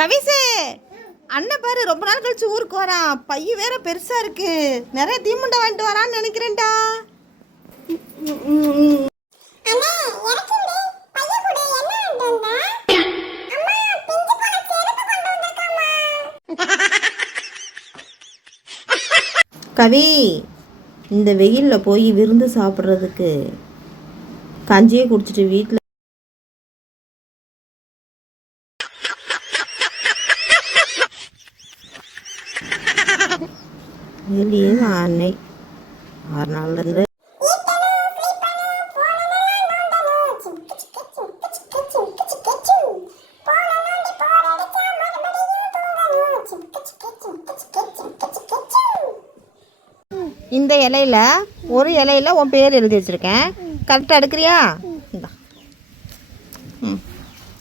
கவிசு அண்ணன் பாரு ரொம்ப நாள் கழிச்சு ஊருக்கு வரான். பைய வேற பெருசா இருக்கு. நிறைய தீமுண்டை வாங்கிட்டு வரான்னு நினைக்கிறேன்டா. கவி, இந்த வெயிலில் போய் விருந்து சாப்பிட்றதுக்கு கஞ்சியே குடிச்சிட்டு வீட்டில் வெளியே அன்னை 6 நாள்லேருந்து இந்த இலையில ஒரு இலையில உன் பேர் எழுதி வச்சிருக்கேன். கரெக்டாக எடுக்கிறியா? இந்த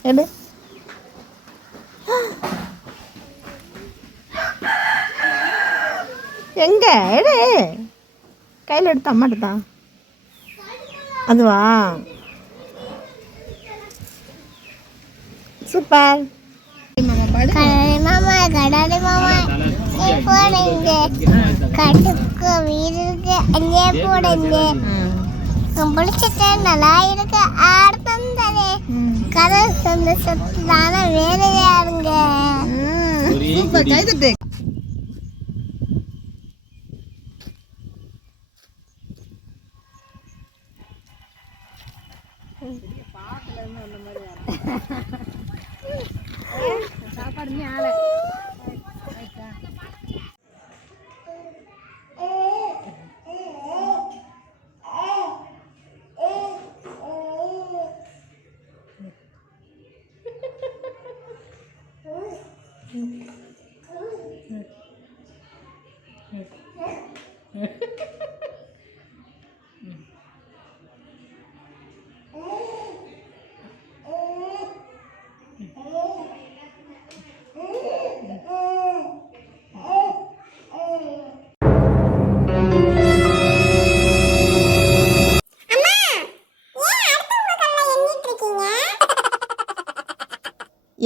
எடு. எங்க எடு, கையில் எடுத்தா அம்மா எடுத்தா அதுவா? சூப்பர். நல்லா இருக்கு. கதை சொந்த சொத்தான வேலையா இருங்க. சாப்பாடுமே ஆளை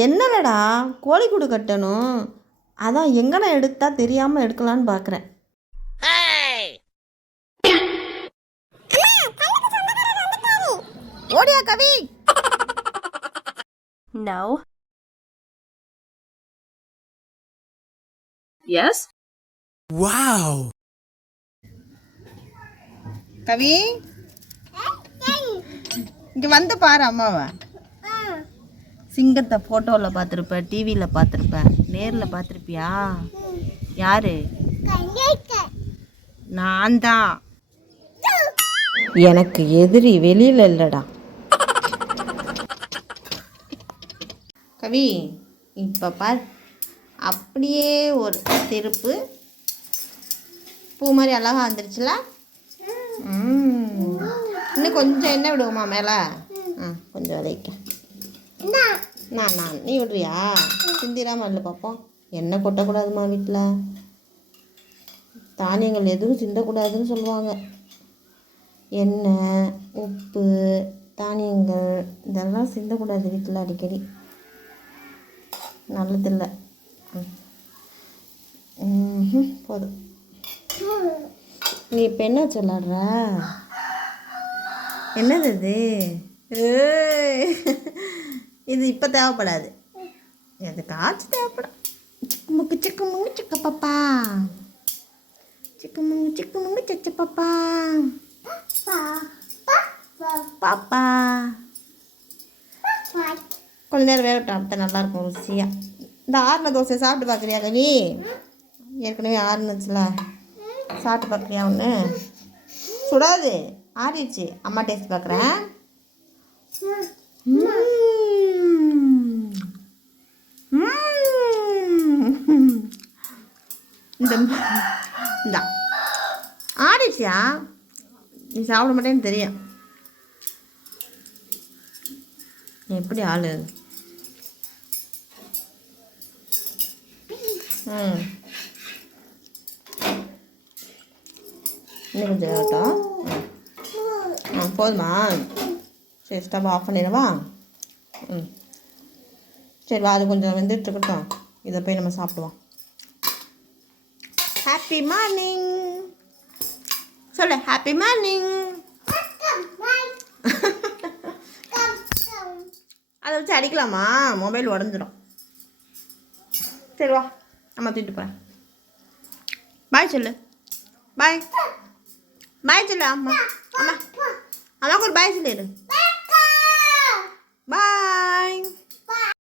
என்னடா கோழி கூடு கட்டணும், அதான் எங்கன எடுத்தா தெரியாமல் எடுக்கலான்னு பார்க்குறேன். ஓடியா கவி. No. Yes. Wow. கவி, இங்க வந்து பாரு அம்மாவை. சிங்கத்தை ஃபோட்டோவில் பார்த்துருப்ப, டிவியில் பார்த்துருப்ப, நேரில் பார்த்துருப்பியா? யாரு? நான் தான். எனக்கு எதிரி வெளியில் இல்லைடா. கவி, இப்போ பார், அப்படியே ஒரு திருப்பு, பூ மாதிரி அழகாக வந்துருச்சுல. இன்னும் கொஞ்சம் எண்ணெய் விடுவோமா மேலே? கொஞ்சம் விதைக்க. நான் நீ விடுறியா? சிந்திராம இல்லை பார்ப்போம். எண்ணெய் கொட்டக்கூடாதுமா வீட்டில். தானியங்கள் எதுவும் சிந்தக்கூடாதுன்னு சொல்லுவாங்க. எண்ணெய், உப்பு, தானியங்கள் இதெல்லாம் சிந்தக்கூடாது வீட்டில் அடிக்கடி. நல்லதில்லை. போதும். நீ இப்போ என்ன சொல்லாடுற? என்னது இது? இது இப்போ தேவைப்படாது, அது காய்ச்சி தேவைப்படும். சிக்குமுக்கு சிக்குமுங்கு சிக்க பாப்பா, சிக்குமுங்கு சிக்குமுங்கு சச்ச பாப்பா பாப்பா. கொஞ்ச நேரம் வேகட்டும், அப்போ நல்லாயிருக்கும் ருசியாக. இந்த ஆறுன தோசை சாப்பிட்டு பார்க்குறியா கவி? ஏற்கனவே ஆறுனுச்சுல, சாப்பிட்டு பார்க்குறியா? ஒன்று சுடாது, ஆறிடுச்சு. அம்மா டேஸ்ட் பார்க்குறேன். இந்த ஆடிச்சியா? நீ சாப்பிட மாட்டேன்னு தெரியும். எப்படி ஆளு? இன்னும் கொஞ்சம் ஆகட்டும். போதுமா? சரி, ஸ்டவ் ஆஃப் பண்ணிடவா? சரி வா, அது கொஞ்சம் வெந்துட்டு இருக்கட்டும். இதை போய் நம்ம சாப்பிடுவோம். ஹாப்பி மார்னிங் சொல்லு. Happy morning. அதை வச்சு அடிக்கலாமா? மொபைல் உடஞ்சிரும். சரி வா, அம்மா தூக்கிட்டு போகிறேன். பாய் சொல்லு. பாய் பாய் சொல்லு. அம்மா அம்மா அம்மாவுக்கு ஒரு பாய் சொல்லிடு. பாய்.